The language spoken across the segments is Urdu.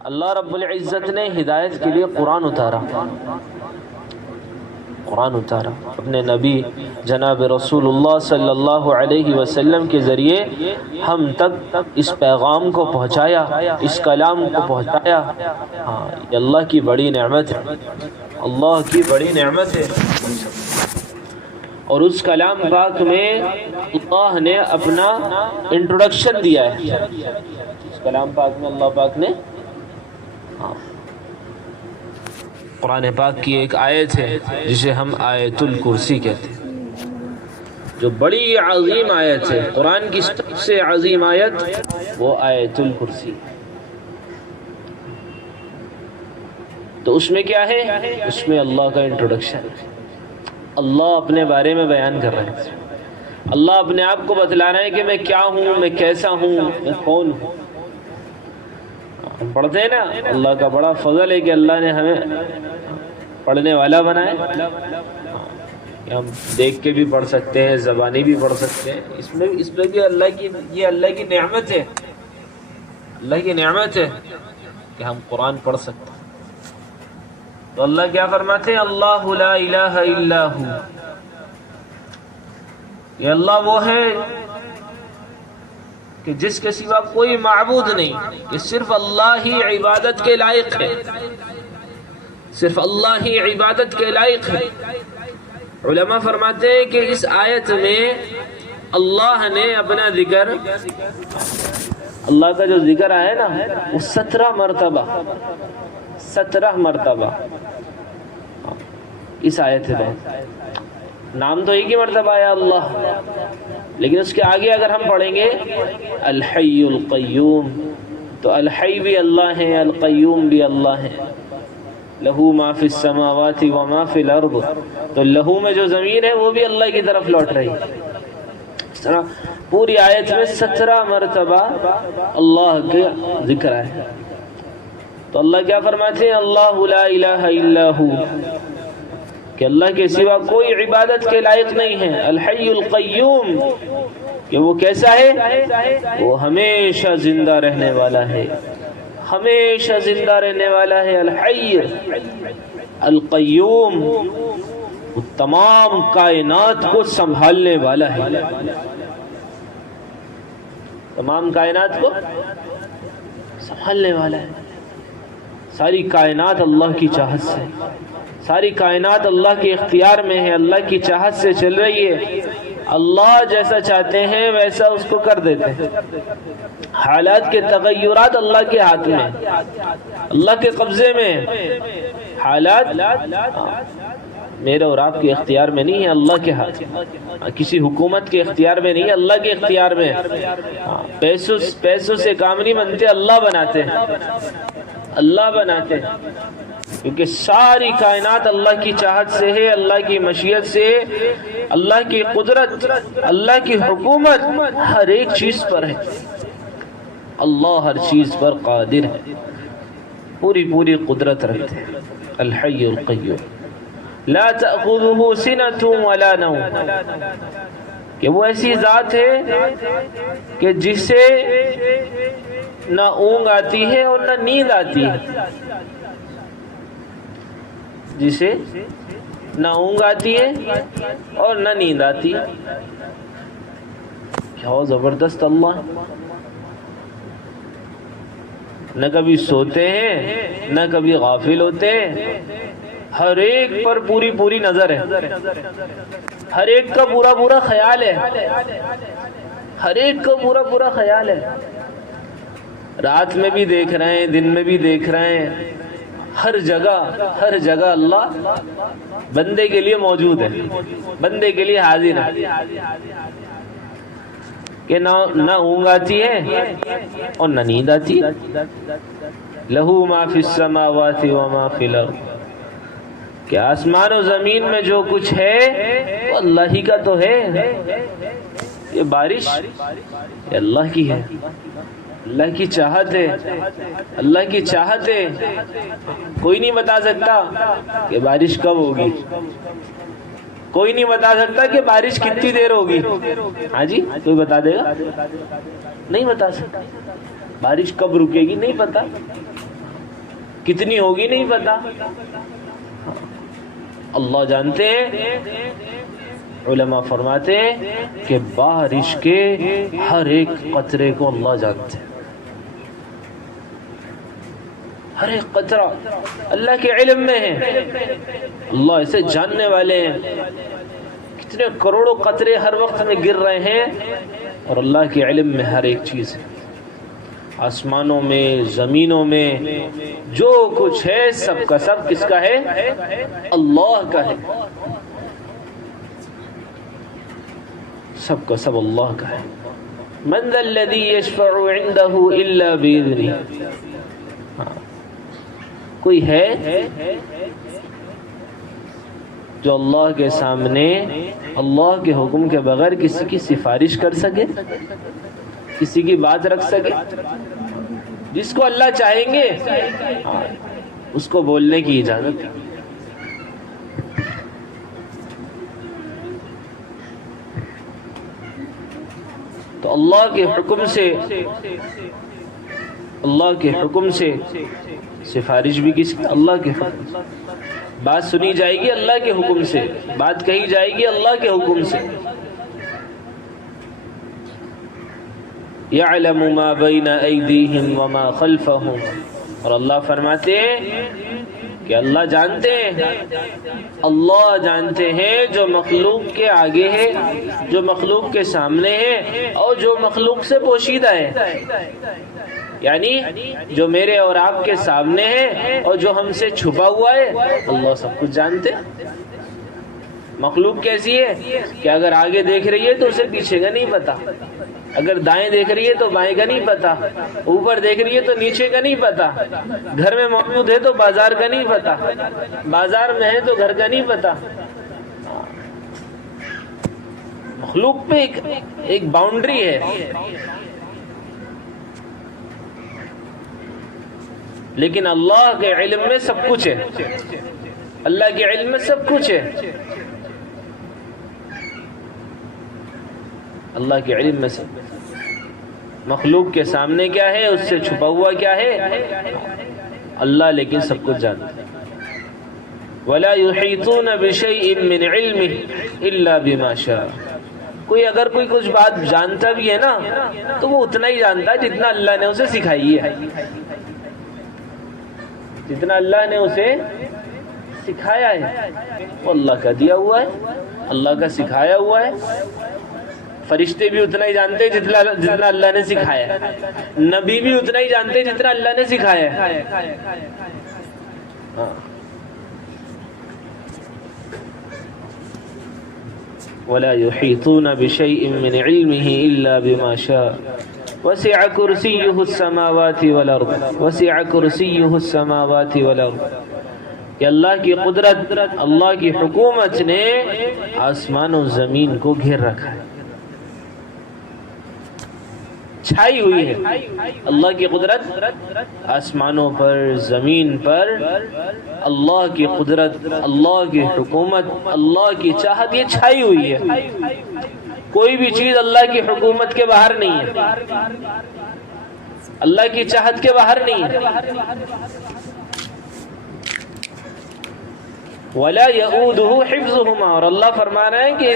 اللہ رب العزت نے ہدایت کے لیے قرآن اتارا، اپنے نبی جناب رسول اللہ صلی اللہ علیہ وسلم کے ذریعے ہم تک اس پیغام کو پہنچایا، اس کلام کو پہنچایا۔ ہاں، یہ اللہ کی بڑی نعمت ہے، اللہ کی بڑی نعمت ہے۔ اور اس کلام پاک میں اللہ نے اپنا انٹروڈکشن دیا ہے، اس کلام پاک میں اللہ پاک نے قرآن پاک کی ایک آیت ہے جسے ہم آیت الکرسی کہتے ہیں، جو بڑی عظیم آیت ہے، قرآن کی سب سے عظیم آیت وہ آیت الکرسی۔ تو اس میں کیا ہے؟ اس میں اللہ کا انٹروڈکشن، اللہ اپنے بارے میں بیان کر رہے ہیں، اللہ اپنے آپ کو بتلا رہے ہیں کہ میں کیا ہوں، میں کیسا ہوں، میں کون ہوں۔ ہم پڑھتے ہیں نا، اللہ کا بڑا فضل ہے کہ اللہ نے ہمیں پڑھنے والا بنائے، کہ ہم دیکھ کے بھی پڑھ سکتے ہیں، زبانی بھی پڑھ سکتے ہیں۔ اس میں بھی اللہ کی نعمت ہے، اللہ کی نعمت ہے کہ ہم قرآن پڑھ سکتے ہیں۔ تو اللہ کیا فرماتے ہیں؟ اللہ لا الہ الا ہو، یہ اللہ وہ ہے کہ جس کے سوا کوئی معبود نہیں، یہ صرف اللہ ہی عبادت کے لائق ہے، صرف اللہ ہی عبادت کے لائق ہے۔ علماء فرماتے ہیں کہ اس آیت میں اللہ نے اپنا ذکر، اللہ کا جو ذکر آیا نا وہ 17 مرتبہ اس آیت میں۔ نام تو ایک ہی مرتبہ آیا اللہ، لیکن اس کے آگے اگر ہم پڑھیں گے الحی القیوم، تو الحی بھی اللہ ہے، القیوم بھی اللہ ہے۔ لہو ما فی السماوات وما فی الارض، تو لہو میں جو ضمیر ہے وہ بھی اللہ کی طرف لوٹ رہی ہے۔ اس طرح پوری آیت میں 17 مرتبہ اللہ کا ذکر ہے۔ تو اللہ کیا فرماتے ہیں؟ اللہ لا الہ الا ہو، کہ اللہ کے سوا کوئی عبادت کے لائق نہیں ہے۔ الحی القیوم، کہ وہ کیسا ہے؟ وہ ہمیشہ زندہ رہنے والا ہے، ہمیشہ زندہ رہنے والا ہے۔ الحی القیوم، وہ تمام کائنات کو سنبھالنے والا ہے، تمام کائنات کو سنبھالنے والا ہے۔ ساری کائنات اللہ کی چاہت سے، ساری کائنات اللہ کے اختیار میں ہے، اللہ کی چاہت سے چل رہی ہے۔ اللہ جیسا چاہتے ہیں ویسا اس کو کر دیتے ہیں۔ حالات کے تغیرات اللہ کے ہاتھ میں، اللہ کے قبضے میں۔ حالات میرے اور آپ کے اختیار میں نہیں ہے، اللہ کے ہاتھ میں۔ کسی حکومت کے اختیار میں نہیں ہے، اللہ کے اختیار میں۔ پیسوں سے کام نہیں بنتے، اللہ بناتے ہیں، اللہ بناتے ہیں، کیونکہ ساری کائنات اللہ کی چاہت سے ہے، اللہ کی مشیت سے ہے۔ اللہ کی قدرت، اللہ کی حکومت ہر ایک چیز پر ہے، اللہ ہر چیز پر قادر ہے، پوری قدرت رکھتے ہیں۔ الحی القیوم لا تأخذه سنة ولا نوم، کہ وہ ایسی ذات ہے کہ جسے نہ اونگ آتی ہے اور نہ نیند آتی ہے، جسے نہ اونگ آتی ہے اور نہ نیند آتی ہے۔ کیا زبردست اللہ، نہ کبھی سوتے ہیں نہ کبھی غافل ہوتے ہیں، ہر ایک پر پوری نظر ہے، ہر ایک کا پورا خیال ہے، ہر ایک کا پورا خیال ہے۔ رات میں بھی دیکھ رہے ہیں، دن میں بھی دیکھ رہے ہیں، ہر جگہ اللہ بندے کے لیے موجود ہے، بندے کے لیے حاضر ہے، کہ نہ اونگ آتی ہے اور نہ نیند آتی ہے۔ لہو ما فی السماوات وما فی الارض، کہ آسمان و زمین میں جو کچھ ہے وہ اللہ ہی کا تو ہے۔ یہ بارش یہ اللہ کی ہے، اللہ کی چاہت ہے، اللہ کی چاہت ہے۔ کوئی نہیں بتا سکتا کہ بارش کب ہوگی، کوئی نہیں بتا سکتا کہ بارش کتنی دیر ہوگی۔ ہاں جی، کوئی بتا دے گا؟ نہیں بتا سکتا۔ بارش کب رکے گی نہیں پتا، کتنی ہوگی نہیں پتا، اللہ جانتے ہیں۔ علماء فرماتے ہیں کہ بارش کے ہر ایک قطرے کو اللہ جانتے ہیں، ہر ایک قطرہ اللہ کے علم میں ہے، اللہ اسے جاننے والے ہیں۔ کتنے کروڑوں قطرے ہر وقت میں گر رہے ہیں اور اللہ کے علم میں ہر ایک چیز ہے، آسمانوں میں، زمینوں میں جو کچھ ہے سب کا سب کس کا ہے؟ اللہ کا ہے، سب کا سب اللہ کا ہے۔ من ذا الذی یشفع عنده الا باذنہ، کوئی ہے جو اللہ کے سامنے اللہ کے حکم کے بغیر کسی کی سفارش کر سکے، کسی کی بات رکھ سکے؟ جس کو اللہ چاہیں گے اس کو بولنے کی اجازت ہے۔ تو اللہ کے حکم سے سفارش بھی کس؟ اللہ کے حکم سے۔ بات سنی جائے گی اللہ کے حکم سے، بات کہی جائے گی اللہ کے حکم سے۔ یعلم ما بین ایدیہم وما خلفہم، اور اللہ فرماتے ہیں کہ اللہ جانتے ہیں، اللہ جانتے ہیں جو مخلوق کے آگے ہے، جو مخلوق کے سامنے ہے، اور جو مخلوق سے پوشیدہ ہے، یعنی جو میرے اور آپ کے سامنے ہے اور جو ہم سے چھپا ہوا ہے، اللہ سب کچھ جانتے ہیں۔ مخلوق کیسی ہے کہ اگر آگے دیکھ رہی ہے تو اسے پیچھے کا نہیں پتا، اگر دائیں دیکھ رہی ہے تو بائیں کا نہیں پتا، اوپر دیکھ رہی ہے تو نیچے کا نہیں پتا، گھر میں موجود ہے تو بازار کا نہیں پتا، بازار میں ہے تو گھر کا نہیں پتا۔ مخلوق پہ ایک باؤنڈری ہے، لیکن اللہ کے علم میں سب کچھ ہے، اللہ کے علم میں سب کچھ ہے، اللہ کے علم میں سب۔ مخلوق کے سامنے کیا ہے، اس سے چھپا ہوا کیا ہے، اللہ لیکن سب کچھ جانتا ہے۔ وَلَا يُحِيطُونَ بِشَيْءٍ مِّنْ عِلْمِهِ إِلَّا بِمَا شَاءَ، کوئی اگر کوئی کچھ بات جانتا بھی ہے نا تو وہ اتنا ہی جانتا ہے جتنا اللہ نے اسے سکھائی ہے، جتنا اللہ نے اسے سکھایا ہے، وہ اللہ کا دیا ہوا ہے، اللہ کا سکھایا ہوا ہے۔ فرشتے بھی اتنا ہی جانتے ہیں جتنا اللہ نے سکھایا ہے، نبی بھی اتنا ہی جانتے ہیں جتنا اللہ نے سکھایا ہے۔ وَلَا يُحِيطُونَ بِشَيْءٍ مِّنْ عِلْمِهِ إِلَّا بِمَا شَاءَ وَسِعَ كُرْسِيُّهُ السَّمَاوَاتِ وَالْأَرْضَ وَسِعَ كُرْسِيُّهُ السَّمَاوَاتِ وَالْأَرْضَ، کہ اللہ کی قدرت، اللہ کی حکومت نے آسمان و زمین کو گھیر رکھا ہے، چھائی ہوئی ہے۔ اللہ کی قدرت آسمانوں پر، زمین پر، اللہ کی قدرت، اللہ کی حکومت، اللہ کی چاہت یہ چھائی ہوئی ہے۔ کوئی بھی چیز اللہ کی حکومت کے باہر نہیں ہے، اللہ کی چاہت کے باہر نہیں ہے۔ وَلَا يَئُودُهُ حِفْظُهُمَا، اور اللہ فرما رہے ہیں کہ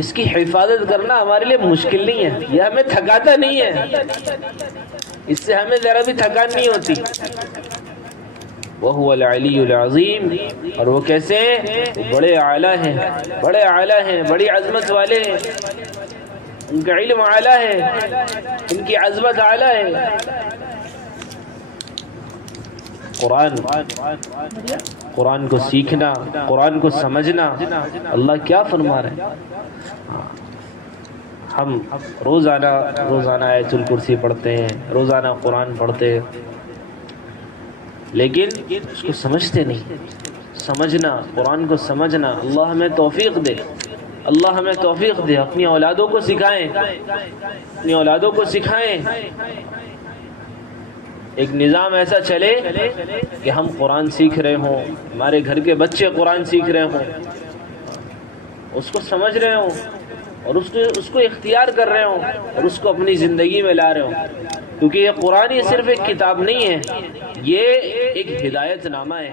اس کی حفاظت کرنا ہمارے لیے مشکل نہیں ہے، یہ ہمیں تھکاتا نہیں ہے، اس سے ہمیں ذرا بھی تھکان نہیں ہوتی۔ وَهُوَ الْعَلِيُّ الْعَظِيمُ، اور وہ کیسے ہیں؟ بڑے اعلیٰ ہیں، بڑے اعلیٰ ہیں، بڑی عظمت والے ہیں، ان کا علم اعلیٰ ہے، ان کی عظمت اعلیٰ ہے۔ قرآن کو سیکھنا، قرآن کو سمجھنا، اللہ کیا فرما رہے ہیں۔ ہم روزانہ آیت الکرسی پڑھتے ہیں، روزانہ قرآن پڑھتے ہیں، لیکن اس کو سمجھتے نہیں۔ سمجھنا، قرآن کو سمجھنا، اللہ ہمیں توفیق دے، اللہ ہمیں توفیق دے، اپنی اولادوں کو سکھائیں، اپنی اولادوں کو سکھائیں۔ ایک نظام ایسا چلے کہ ہم قرآن سیکھ رہے ہوں، ہمارے گھر کے بچے قرآن سیکھ رہے ہوں، اس کو سمجھ رہے ہوں اور اس کو اختیار کر رہے ہوں اور اس کو اپنی زندگی میں لا رہے ہوں۔ کیونکہ یہ قرآن صرف ایک کتاب نہیں ہے، یہ ایک ہدایت نامہ ہے۔